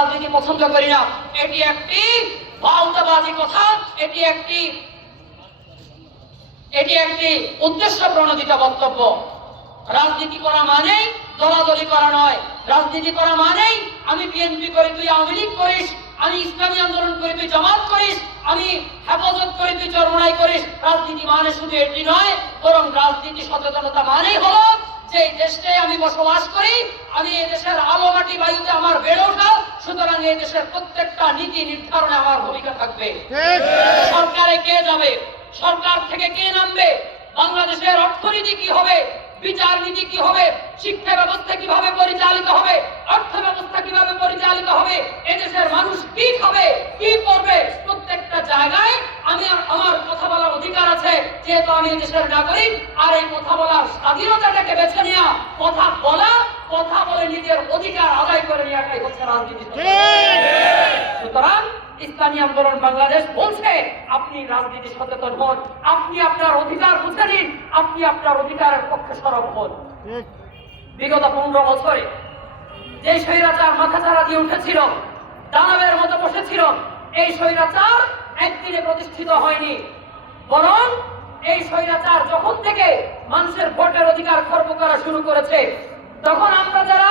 রাজনীতি পছন্দ করি না। এটি একটি ফাউদাবাজি কথা, এটি একটি উদ্দেশ্য প্রণোদিত বক্তব্য। রাজনীতি করা মানেই দলাদলি করা নয়। রাজনীতি করা মানেই আমি বিএনপি করি তুই আওয়ামী লীগ করিস, আমি ইসলামী আন্দোলন করি তুই জামাত করিস, আমি হেফাজত করি তুই চরমনাই করিস। রাজনীতি মানে শুধু এটি নয়, বরং রাজনীতি সচেতনতা মানেই হলো যে দেশে আমি বসবাস করি, আমি এই দেশের আলো মাটি বায়ুতে আমার বেড়ে ওঠা, সুতরাং এই দেশের প্রত্যেকটা নীতি নির্ধারণে আমার ভূমিকা থাকবে। সরকারে কে যাবে, সরকার থেকে কে নামবে, বাংলাদেশের অর্থনীতি কি হবে, বিচার নীতি কি হবে, শিক্ষা ব্যবস্থা কিভাবে পরিচালিত হবে, অর্থ ব্যবস্থা কিভাবে পরিচালিত হবে, এদেশের মানুষ কি খাবে কি করবে, প্রত্যেকটা জায়গায় আমি আমার কথা বলার অধিকার আছে, যেহেতু আমি দেশের নাগরিক। আর এই কথা বলার স্বাধীনতাটাকে বেছে নেওয়া, কথা বলে নিজের অধিকার আদায় করে নেওয়াটাই হচ্ছে রাজনীতি। সুতরাং ইসলামী আন্দোলন বাংলাদেশ বলছে আপনি রাজনীতি সচেতন হন, আপনি আপনার অধিকার বুঝে নিন, আপনি আপনার অধিকারের পক্ষে সরব হন। বিগত 15 বছরে যে স্বৈরাচার মাথাচাড়া দিয়ে উঠেছিল, দানবের মতো বসেছিল, এই স্বৈরাচার একদিনে প্রতিষ্ঠিত হয়নি, বরং এই স্বৈরাচার যখন থেকে মানুষের ভোটের অধিকার খর্ব করা শুরু করেছে, তখন আমরা যারা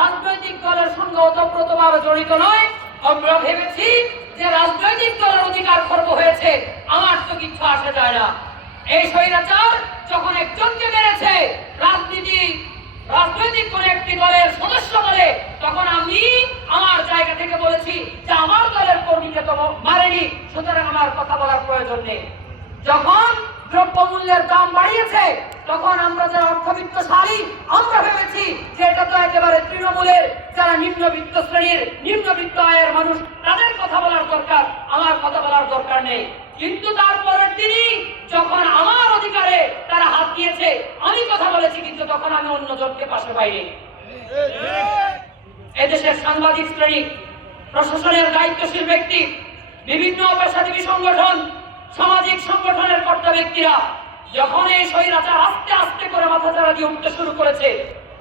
রাজনৈতিক দলের সঙ্গে ওতপ্রোতভাবে জড়িত নয়, আমরা ভেবেছি যে রাজনৈতিক দলের অধিকার খর্ব হয়েছে, আমার তো কিছু আসে যায় না। এই স্বৈরাচার যখন একজনকে মেরেছে রাজনৈতিক কোন একটি দলের সদস্য বলে, তখন আমি আমার জায়গা থেকে বলেছি যে আমার দলের কর্মীকে তো মারেনি, সুতরাং আমার কথা বলার প্রয়োজন নেই। যখন দ্রব্যমূল্যের দাম বাড়িয়েছে, তখন আমরা যারা অর্থবিত্তশালী আমরা ভেবেছি যে এটা তো একেবারে তৃণমূলের যারা নিম্নবিত্ত শ্রেণীর নিম্নবিত্ত আয়ের মানুষ, তাদের কথা বলার দরকার, আমার কথা বলার দরকার নেই। কিন্তু তারপরের দিনই যখন আমার অধিকারে তারা হাত দিয়েছে, আমি কথা বলেছি, কিন্তু তখন আমি অন্যজনকে পাশে পাইনি। এদেশের সাংবাদিক শ্রেণী, প্রশাসনের দায়িত্বশীল ব্যক্তি, বিভিন্ন পেশাজীবী সংগঠন, সামাজিক সংগঠনের কর্তা ব্যক্তিরা যখন এই স্বৈরাচার আস্তে আস্তে করে মাথাচাড়া দিয়ে উঠতে শুরু করেছে,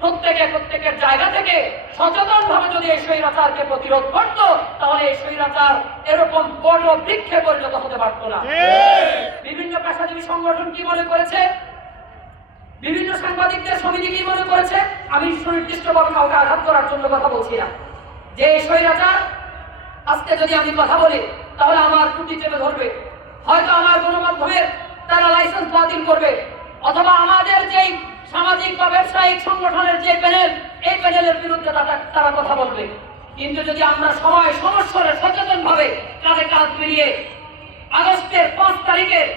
প্রত্যেকের জায়গা থেকে সচেতন ভাবে যদি এই স্বৈরাচারকে প্রতিরোধ করত, তাহলে এই স্বৈরাচার এরকম বড় বৃক্ষে পরিণত হতে পারত না। বিভিন্ন পেশাজীবী সংগঠন কি মনে করেছে, বিভিন্ন সাংবাদিকদের সমিতি কি মনে করেছে, আমি সুনির্দিষ্টভাবে কাউকে আঘাত করার জন্য কথা বলছি না, যে এই স্বৈরাচার আজকে যদি আমি কথা বলি তাহলে আমার টুটি চেপে ধরবে, হয়তো আমার গণমাধ্যমের তারা লাইসেন্স বাতিল করবে, অথবা আমাদের যেই সামাজিক বা ব্যবসায়িক সংগঠনের যে প্যানেল, এই প্যানেলের বিরুদ্ধে তারা কথা বলবে। কিন্তু যদি আমরা সবাই সমস্যারে সচেতন ভাবে কাঁধে কাঁধ মিলিয়ে আগস্টের 5 তারিখের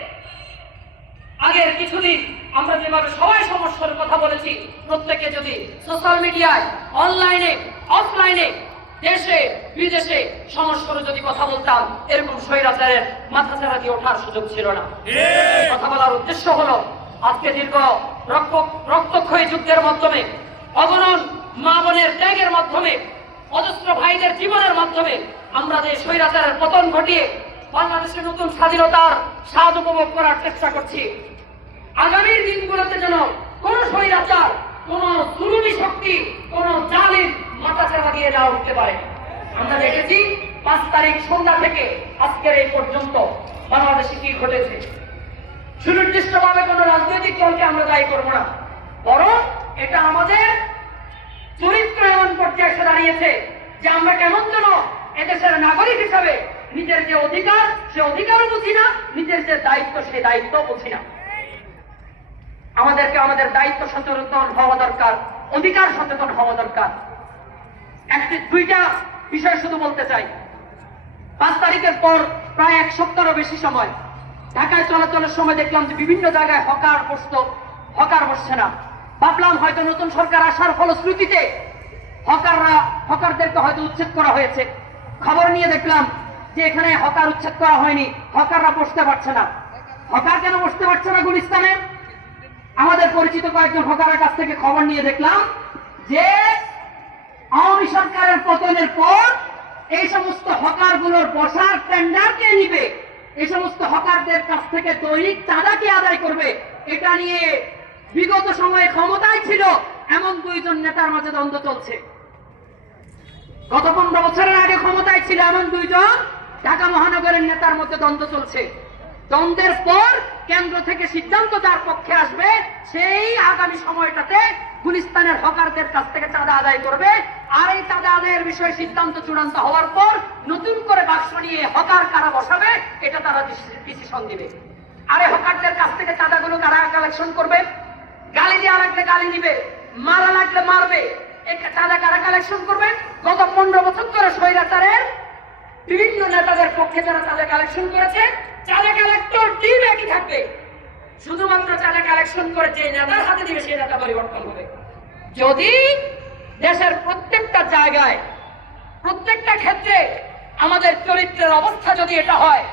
আগের কিছুদিন আমরা যেভাবে সবাই সমস্যার কথা বলেছি, প্রত্যেকে যদি সোশ্যাল মিডিয়ায়, অনলাইনে, অফলাইনে, দেশে বিদেশে সমস্যার যদি কথা বলতাম, এরকম স্বৈরাচারের মাথাচাড়া দিয়ে ওঠার সুযোগ ছিল না। কথা বলার উদ্দেশ্য হলো আজকে দীর্ঘ রক্তক্ষয়ী যুদ্ধের মাধ্যমে, অগণন মা বোনের ত্যাগের মাধ্যমে, অজস্র ভাইদের জীবনের মাধ্যমে আমরা যে স্বৈরাচারের পতন ঘটিয়ে বাংলাদেশের নতুন স্বাধীনতার স্বাদ উপভোগ করার চেষ্টা করছি। আগামীর দিনগুলোতে যেন কোন স্বৈরাচার, কোন জুলুমি শক্তি, কোন জালিম মাথাচাড়া দিয়ে না উঠতে পারে। আমরা দেখেছি 5 তারিখ সন্ধ্যা থেকে আজকের এই পর্যন্ত বাংলাদেশে কি ঘটেছে। সুনির্দিষ্টভাবে কোন রাজনৈতিক দলকে আমরা দায়ী করবো না, বরং এটা আমাদের চরিত্র এমন পর্যায়ে এসে দাঁড়িয়েছে যে আমরা কেমন যেন এদেশের নাগরিক হিসাবে নিজের যে অধিকার, সে অধিকারও বুঝি না, নিজের যে দায়িত্ব, সে দায়িত্ব বুঝি না। আমাদেরকে আমাদের দায়িত্ব সচেতন হওয়া দরকার, অধিকার সচেতন হওয়া দরকার। দুইটা বিষয় শুধু বলতে চাই। 5 তারিখের পর প্রায় 1 সপ্তাহেরও বেশি সময় ঢাকায় চলাচলের সময় দেখলাম যে বিভিন্ন জায়গায় হকার বসছে না। ভাবলাম হয়তো নতুন সরকার আসার ফলশ্রুতিতে হকারদেরকে হয়তো উচ্ছেদ করা হয়েছে। খবর নিয়ে দেখলাম যে এখানে হকার উচ্ছেদ করা হয়নি, হকাররা বসতে পারছে না। হকার কেন বসতে পারছে না গুলিস্তানে? আমাদের পরিচিত কয়েকজন হকারের কাছ থেকে খবর নিয়ে দেখলাম যে আওয়ামী সরকারের পতনের পর এই সমস্ত হকারগুলোর বসার টেন্ডার কে নিবে, এই সমস্ত হকারদের কাছ থেকে দৈনিক চাঁদা কে আদায় করবে, এটা নিয়ে বিগত সময়ে ক্ষমতায় ছিল এমন 2 জন নেতার মাঝে দ্বন্দ্ব চলছে। গত 15 বছরের আগে ক্ষমতায় ছিল এমন দুইজন ঢাকা মহানগরের নেতার মধ্যে দ্বন্দ্ব চলছে। দ্বন্দ্বের পর কেন্দ্র থেকে সিদ্ধান্ত যার পক্ষে আসবে সেই আগামী সময়টাতে গুলিস্তানের হকারদের কাছ থেকে চাঁদা আদায় করবে। আর এই চাঁদা আদায়ের বিষয়ে সিদ্ধান্ত চূড়ান্ত হওয়ার পর নতুন করে বাক্স নিয়ে হকার কারা বসাবে এটা তারা ডিসিশন দিবে। আরে হকারদের কাছ থেকে চাঁদাগুলো কারা কালেকশন করবে? গালি দেওয়া লাগলে গালি দিবে, মারা লাগলে মারবে, চাঁদা কারা কালেকশন করবে? গত 15 বছর ধরে স্বৈরাচারের বিভিন্ন নেতাদের পক্ষে যারা চাঁদা কালেকশন করেছে, চাঁদা কালেক্টর টিম একই থাকবে, শুধুমাত্র চাঁদা কালেকশন করে যে নেতার হাতে দিবে সেই নেতা পরিবর্তন হবে। যদি দেশের প্রত্যেকটা জায়গায় প্রত্যেকটা ক্ষেত্রে আমাদের চরিত্রের অবস্থা যদি এটা হয়,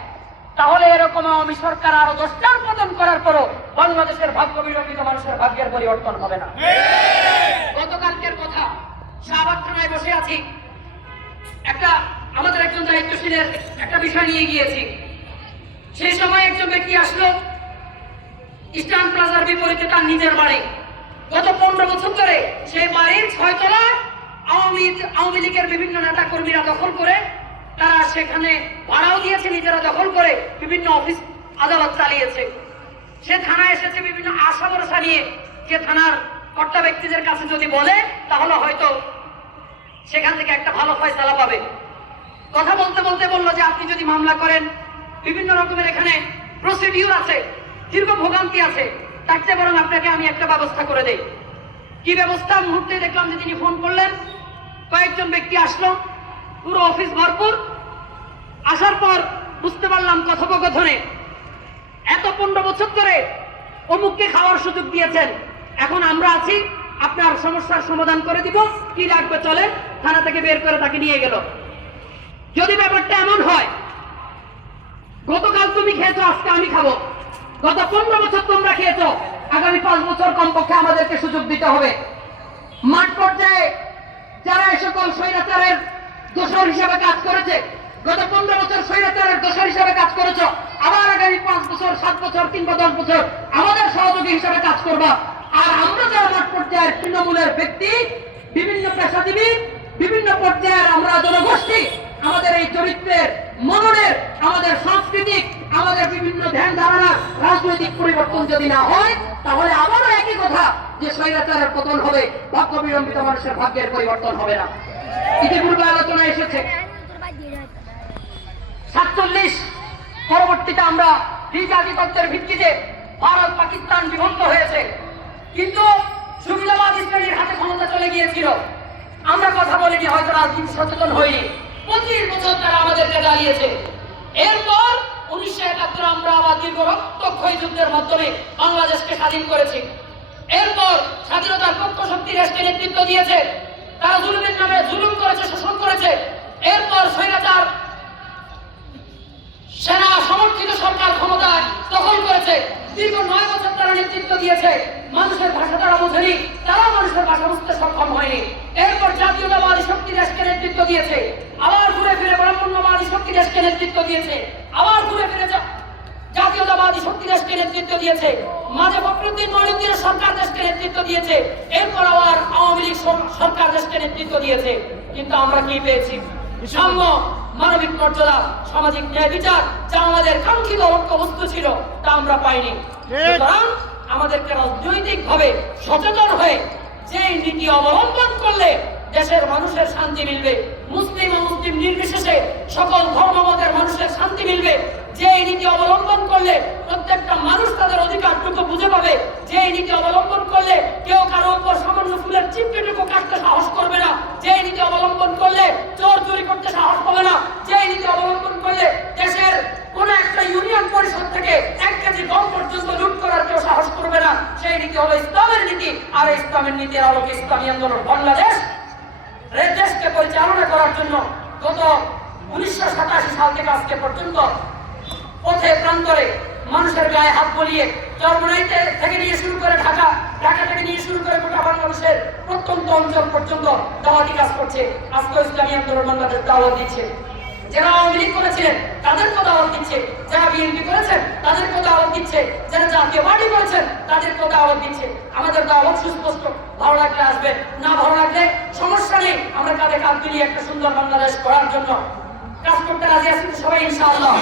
তাহলে এরকম আওয়ামী সরকার আরো 10টার পতন করার পরও বাংলাদেশের ভাগ্য বিরোধিত মানুষের ভাগ্যের পরিবর্তন হবে না। গতকালকের কথা, শাহবাগ থানায় বসে আছি, আমাদের একজন দায়িত্বশীলের একটা বিষয় নিয়ে গিয়েছি। সেই সময় একজন ব্যক্তি আসলো ইস্টার্ন প্লাজার বিপরীতে তার নিজের বাড়ি। গত 15 বছর ধরে সেই বাড়ির 6 তলা আওয়ামী লীগের বিভিন্ন নেতা কর্মীরা দখল করে, তারা সেখানে ভাড়াও দিয়েছে, নিজেরা দখল করে বিভিন্ন অফিস আদালত চালিয়েছে। সে থানায় এসেছে বিভিন্ন আশা ভরসা নিয়ে যে থানার কর্তা ব্যক্তিদের কাছে যদি বলে তাহলে হয়তো সেখান থেকে একটা ভালো ফয়সালা পাবে। কথা বলতে বলতে বললো যে আপনি যদি মামলা করেন, বিভিন্ন রকমের এখানে প্রসিডিউর আছে, দীর্ঘ ভোগান্তি আছে, তার চেয়ে বরং আপনাকে আমি একটা ব্যবস্থা করে দেই। কি ব্যবস্থা? মুহূর্তে দেখলাম যে তিনি ফোন করলেন, কয়েকজন ব্যক্তি আসলো, পুরো অফিস ভরপুর। আসার পর বুঝতে পারলাম কথোপকথনে এত 15 বছর ধরে অমুককে খাওয়ার সুযোগ দিয়েছেন, এখন আমরা আছি, আপনার সমস্যার সমাধান করে দিব, কি লাগবে চলেন। থানা থেকে বের করে তাকে নিয়ে গেল। যদি ব্যাপারটা এমন হয়, গতকাল তুমি খেয়েছো, আজকে আমি খাবো, গত 15 বছর তোমরা খেয়েছো, আগামী 5 বছর কমপক্ষে আমাদেরকে সুযোগ দিতে হবে। মাঠ পর্যায়ে যারা এই সকল স্বৈরাচারের দোষর হিসেবে কাজ করেছে, গত 15 বছর স্বৈরাচারের দোষর হিসেবে কাজ করেছো, আবার আগামী 5 বছর, 7 বছর কিংবা 10 বছর আমাদের সহযোগী হিসেবে কাজ করবা। আর আমরা যারা মাঠ পর্যায়ের তৃণমূলের ব্যক্তি, বিভিন্ন পেশাজীবী, বিভিন্ন পর্যায়ের আমরা জনগোষ্ঠী, আমাদের এই চরিত্রের, মননের, আমাদের সাংস্কৃতিক, আমাদের বিভিন্ন ধ্যান ধারণা, রাজনৈতিক পরিবর্তন যদি না হয়, তাহলে আবারও একই কথা যে স্বৈরাচারের পতন হবে, ভাগ্য বিলম্বিত মানুষের ভাগ্যের পরিবর্তন হবে না। ইতিপূর্বে আলোচনা এসেছে 47 পরবর্তীতে আমরা দ্বিজাতিতত্ত্বের ভিত্তিতে ভারত পাকিস্তান বিভক্ত হয়েছে, কিন্তু সুবিধাবাদী শ্রেণীর হাতে ক্ষমতা চলে গিয়েছিল। আমরা কথা বলিনি, হয়তো রাজনীতি সচেতন হইনি। 25 বছর তারা আমাদেরকে জ্বালিয়েছে। এরপর 1971 আমরা আবার দীর্ঘ রক্তক্ষয়ী যুদ্ধের মাধ্যমে বাংলাদেশকে স্বাধীন করেছি। এরপর স্বাধীনতার পক্ষ শক্তি দেশকে নেতৃত্ব দিয়েছে, তারা জুলুমের নামে জুলুম করেছে, শোষণ করেছে। এরপর স্বৈরাচার সেনা সমর্থিত সরকার ক্ষমতায় দখল করেছে, দীর্ঘ 9 বছর তারা নেতৃত্ব দিয়েছে। মানুষের ভাষা তারা বোঝেনি, তারাও মানুষের ভাষা বুঝতে সক্ষম হয়নি। এরপর জাতীয়তাবাদী শক্তি দেশকে নেতৃত্ব দিয়েছে, আবার ঘুরে ফিরে ব্রাহ্মণ্যবাদী শক্তি দেশকে নেতৃত্ব দিয়েছে, আবার ঘুরে ফিরে জাতীয়তাবাদী শক্তি দেশকে নেতৃত্ব দিয়েছে, মাঝে ফখরুদ্দিন মঈনুদ্দিনের সরকার দেশকে নেতৃত্ব দিয়েছে, এরপর আবার আওয়ামী লীগ সরকার দেশকে নেতৃত্ব দিয়েছে। কিন্তু আমরা কি পেয়েছি? সাম্য, মানবিক মর্যাদা, সামাজিক ন্যায় বিচার, যা আমাদের কাঙ্ক্ষিত লক্ষ্যবস্তু ছিল, তা আমরা পাইনি। সুতরাং আমাদেরকে রাজনৈতিক ভাবে সচেতন হয়ে যে নীতি অবলম্বন করলে দেশের মানুষের শান্তি মিলবে, মুসলিম ও মুসলিম নির্বিশেষে সকল ধর্মমতের মানুষের শান্তি মিলবে, যে নীতি অবলম্বন করলে প্রত্যেকটা মানুষ তাদের অধিকারটুকু বুঝে পাবে, যে নীতি অবলম্বন করলে কেউ কারো উপর সামান্য ফুলের চিমটিটুকু কাটতে সাহস করবে না, যে নীতি অবলম্বন করলে চোর চুরি করতে সাহস পাবে না, যে নীতি অবলম্বন করলে দেশের কোন একটা ইউনিয়ন পরিষদ থেকে 1 কেজি গম পর্যন্ত লুট করার কেউ সাহস করবে না, সেই নীতি হলো ইসলামের নীতি। আর ইসলামের নীতির আলোকে ইসলামী আন্দোলন বাংলাদেশ দেশকে পরিচালনা করার জন্য গত 1987 সাল থেকে আজকে পর্যন্ত পথে প্রান্তরে মানুষের গায়ে হাত বলিয়ে চরমনাইতে থেকে নিয়ে শুরু করে ঢাকা থেকে নিয়ে শুরু করে গোটা বাংলাদেশের প্রত্যন্ত অঞ্চল পর্যন্ত দাওয়াতি কাজ করছে। আজকে ইসলামী আন্দোলন বাংলাদেশ দাওয়াত দিচ্ছে। যারা আওয়ামী লীগ করেছিলেন তাদেরকেও দাওয়াত দিচ্ছে, যারা বিএনপি করেছেন তাদেরকেও দাওয়াত দিচ্ছে, যারা জাতীয় পার্টি করেছেন তাদেরকেও দাওয়াত দিচ্ছে। আমাদের দাওয়াত সুস্পষ্ট, ভালো লাগলে আসবে, না ভালো লাগলে সমস্যা নেই। আমরা কাঁধে কাঁধ মিলিয়ে একটা সুন্দর বাংলাদেশ করার জন্য কাজ করতে রাজি আছি তো সবাই ইনশাআল্লাহ।